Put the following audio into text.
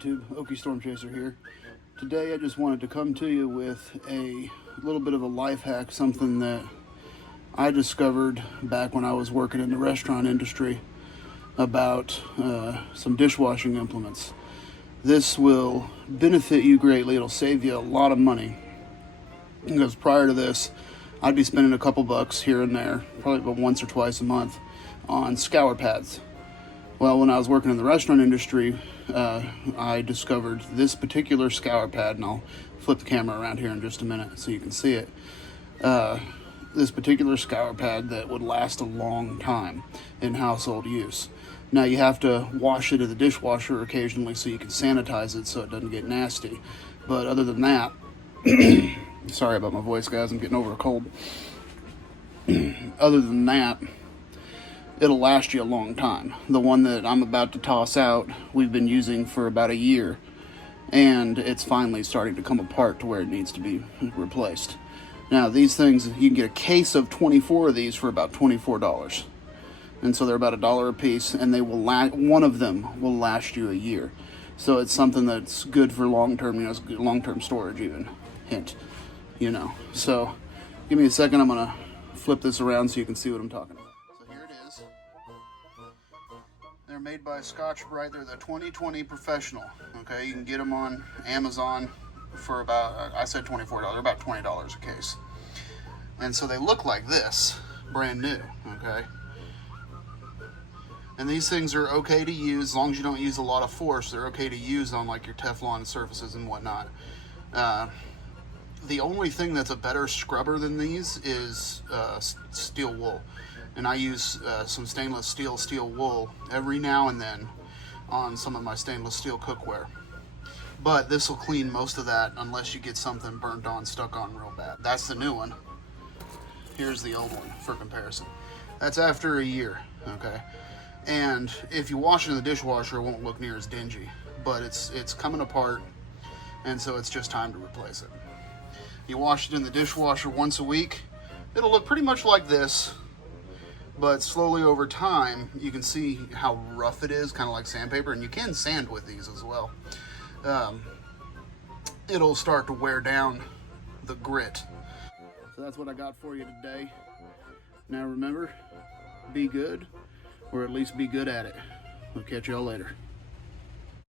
YouTube, Okie Storm Chaser here. Today I just wanted to come to you with a little bit of a life hack, something that I discovered back when I was working in the restaurant industry about some dishwashing implements. This will benefit you greatly. It'll save you a lot of money, because prior to this I'd be spending a couple bucks here and there, probably about once or twice a month, on Scour Pads. Well, when I was working in the restaurant industry, I discovered this particular Scour Pad, and I'll flip the camera around here in just a minute so you can see it. This particular Scour Pad that would last a long time in household use. Now, you have to wash it in the dishwasher occasionally so you can sanitize it so it doesn't get nasty. But other than that, sorry about my voice, guys, I'm getting over a cold. Other than that, it'll last you a long time. The one that I'm about to toss out, we've been using for about a year, and it's finally starting to come apart to where it needs to be replaced. Now, these things, you can get a case of 24 of these for about $24. And so they're about $1 a piece, and they will one of them will last you a year. So it's something that's good for long-term, long-term storage even. Hint, So give me a second, I'm gonna flip this around so you can see what I'm talking about. So here it is. They're made by Scotch-Brite. They're the 2020 Professional. Okay, you can get them on Amazon for about, I said $24, about $20 a case. And so they look like this, brand new, okay? And these things are okay to use as long as you don't use a lot of force. They're okay to use on like your Teflon surfaces and whatnot. The only thing that's a better scrubber than these is steel wool. And I use some stainless steel wool every now and then on some of my stainless steel cookware. But this will clean most of that unless you get something burnt on, stuck on real bad. That's the new one. Here's the old one for comparison. That's after a year, okay? And if you wash it in the dishwasher, it won't look near as dingy. But it's coming apart, and so it's just time to replace it. You wash it in the dishwasher once a week, it'll look pretty much like this, but slowly over time, you can see how rough it is, kind of like sandpaper, and you can sand with these as well. It'll start to wear down the grit. So that's what I got for you today. Now remember, be good, or at least be good at it. I'll catch y'all later.